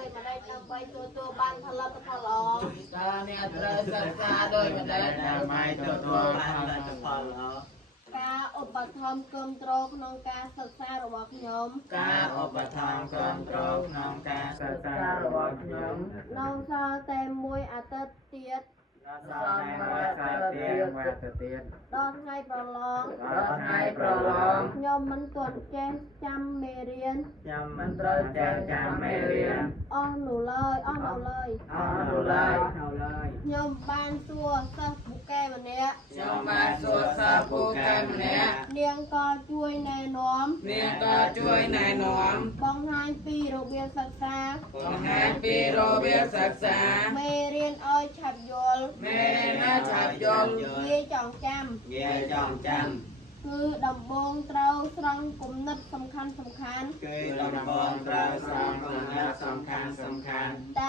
ដោយម្ដេចដើម្បីទទួលបានផលិតផលល្អការអ្នកត្រូវសិក្សាដោយម្ដេចដើម្បីទទួលបានផលិតផលល្អការឧបត្ថម្ភគាំទ្រក្នុងការសិក្សារបស់ខ្ញុំការឧបត្ថម្ភគាំទ្រក្នុងការសិក្សារបស់ខ្ញុំនៅសល់តែមួយអាទិត្យទៀតដល់ថ្ងៃប្រឡងខ្ញុំមិនទាន់ចេះចាំមេរៀនខ្ញុំមិនត្រូវចេះចាំមេរៀនអស់នោះឡើយខ្ញុំបានសួរសិស្សពូកែម្នាក់នាងក៏ជួយណែនាំបង្ហាញពីរបៀបសិក្សាមេរៀនឲ្យឆាប់យល់ងាយចងចាំគឺដំបងត្រូវស្រង់គំនិតសំខាន់តាម